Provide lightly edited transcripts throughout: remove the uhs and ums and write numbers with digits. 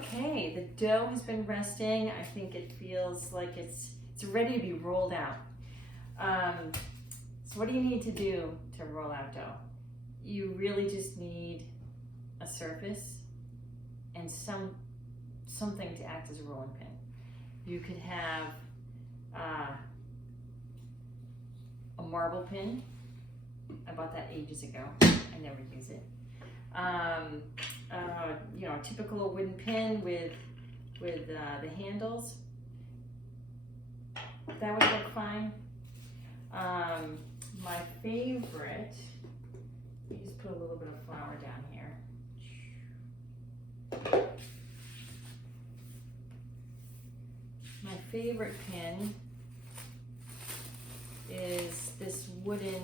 Okay, the dough has been resting. I think it feels like it's ready to be rolled out. So what do you need to do to roll out dough? You really just need a surface and something to act as a rolling pin. You could have a marble pin. I bought that ages ago. I never use it. You know, a typical wooden pin with the handles. That would work fine. My favorite, let me just put a little bit of flour down here. My favorite pin is this wooden,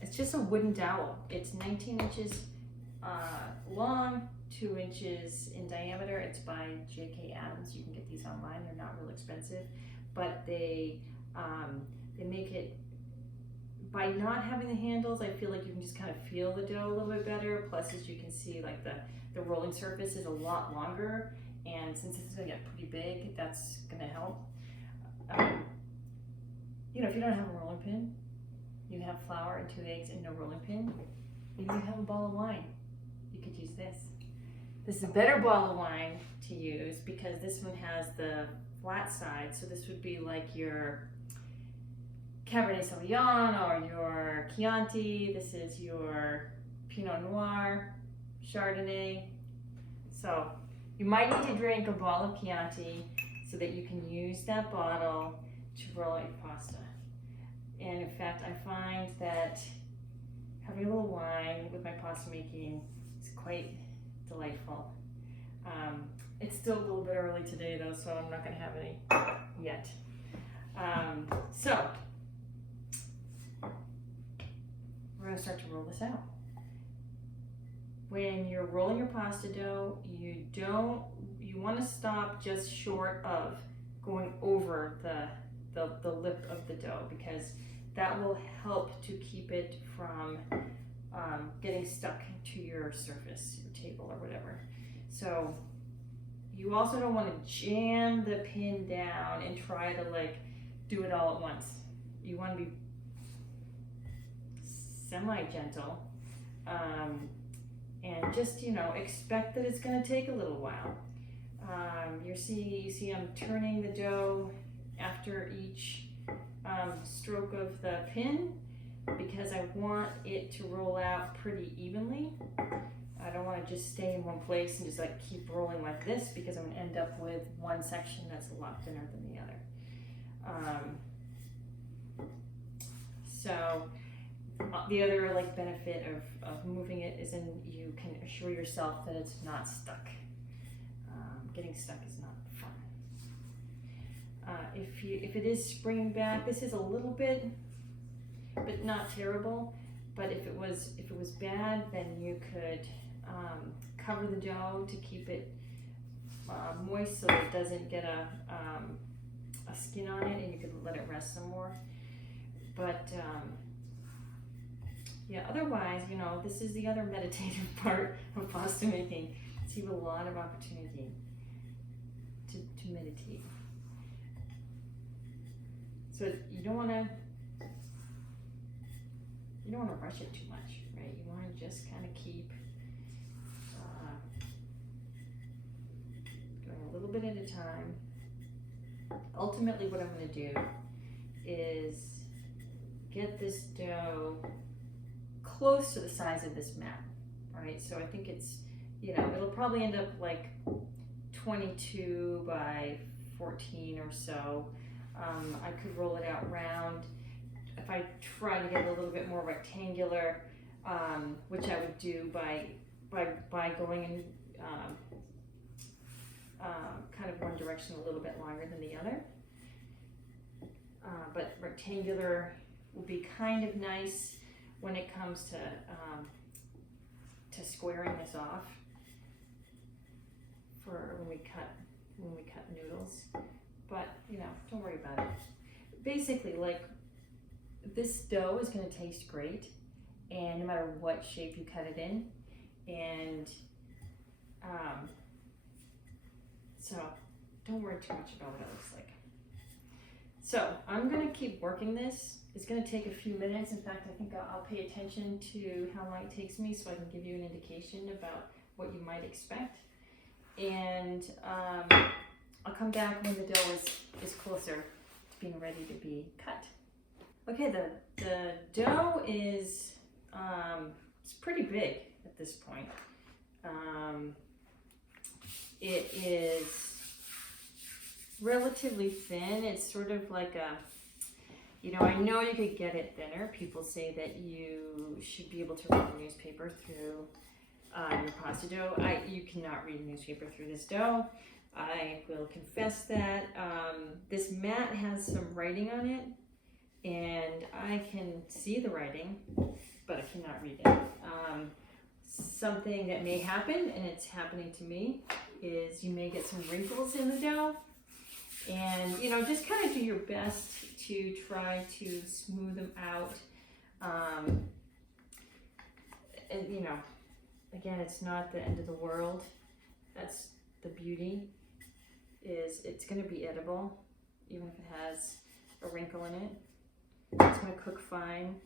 it's just a wooden dowel. It's 19 inches long, 2 inches in diameter. It's by J.K. Adams. You can get these online. They're not real expensive, but they make it, by not having the handles, I feel like you can just kind of feel the dough a little bit better. Plus, as you can see, like the rolling surface is a lot longer, and since it's gonna get pretty big, that's gonna help. You know, if you don't have a rolling pin, you have flour and 2 eggs and no rolling pin, maybe you have a bottle of wine. You could use this. This is a better bottle of wine to use because this one has the flat side, so this would be like your Cabernet Sauvignon or your Chianti. This is your Pinot Noir, Chardonnay. So you might need to drink a bottle of Chianti so that you can use that bottle to roll out your pasta. And in fact, I find that having a little wine with my pasta making is quite delightful. It's still a little bit early today though, so I'm not gonna have any yet. So we're gonna start to roll this out. When you're rolling your pasta dough, you wanna stop just short of going over the lip of the dough, because that will help to keep it from getting stuck to your surface, your table or whatever. So you also don't want to jam the pin down and try to like do it all at once. You want to be semi-gentle and just, you know, expect that it's going to take a little while. You see I'm turning the dough after each stroke of the pin because I want it to roll out pretty evenly. I don't want to just stay in one place and just like keep rolling like this, because I'm going to end up with one section that's a lot thinner than the other. So the other like benefit of moving it is you can assure yourself that it's not stuck. Getting stuck is not fun. If it is springing back, this is a little bit, but not terrible. But if it was bad, then you could cover the dough to keep it moist so it doesn't get a skin on it, and you could let it rest some more. But yeah, otherwise, you know, this is the other meditative part of pasta making. So you have a lot of opportunity to meditate. So you don't want to rush it too much, right? You want to just kind of keep going a little bit at a time. Ultimately, what I'm going to do is get this dough close to the size of this mat, right? So I think it's, you know, it'll probably end up like 22 by 14 or so. I could roll it out round. If I try to get a little bit more rectangular, which I would do by going in kind of one direction a little bit longer than the other. But rectangular will be kind of nice when it comes to squaring this off for when we cut noodles. But you know, don't worry about it. Basically, like, this dough is going to taste great, and no matter what shape you cut it in, and don't worry too much about what it looks like. So I'm gonna keep working this. It's gonna take a few minutes. In fact, I think I'll pay attention to how long it takes me so I can give you an indication about what you might expect. And I'll come back when the dough is closer to being ready to be cut. Okay, the dough is it's pretty big at this point. It is relatively thin. It's sort of like a, you know, I know you could get it thinner. People say that you should be able to read a newspaper through your pasta dough. You cannot read a newspaper through this dough. I will confess that. This mat has some writing on it, and I can see the writing, but I cannot read it. Something that may happen, and it's happening to me, is you may get some wrinkles in the dough. And, you know, just kind of do your best to try to smooth them out. And, you know, again, it's not the end of the world. That's the beauty, is it's going to be edible, even if it has a wrinkle in it. It's going to cook fine.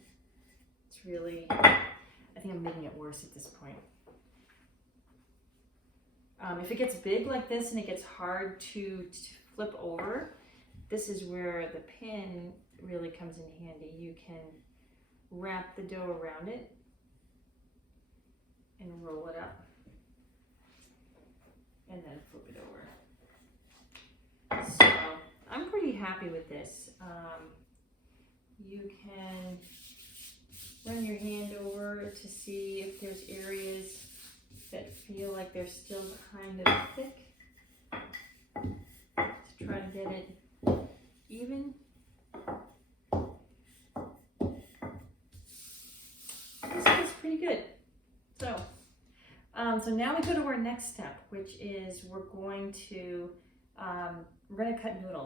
It's really, I think I'm making it worse at this point. If it gets big like this and it gets hard to flip over, this is where the pin really comes in handy. You can wrap the dough around it and roll it up and then flip it over. So I'm pretty happy with this. You can run your hand over to see if there's areas that feel like they're still kind of thick. To try to get it even. This feels pretty good. So now we go to our next step, which is we're going to cut noodles.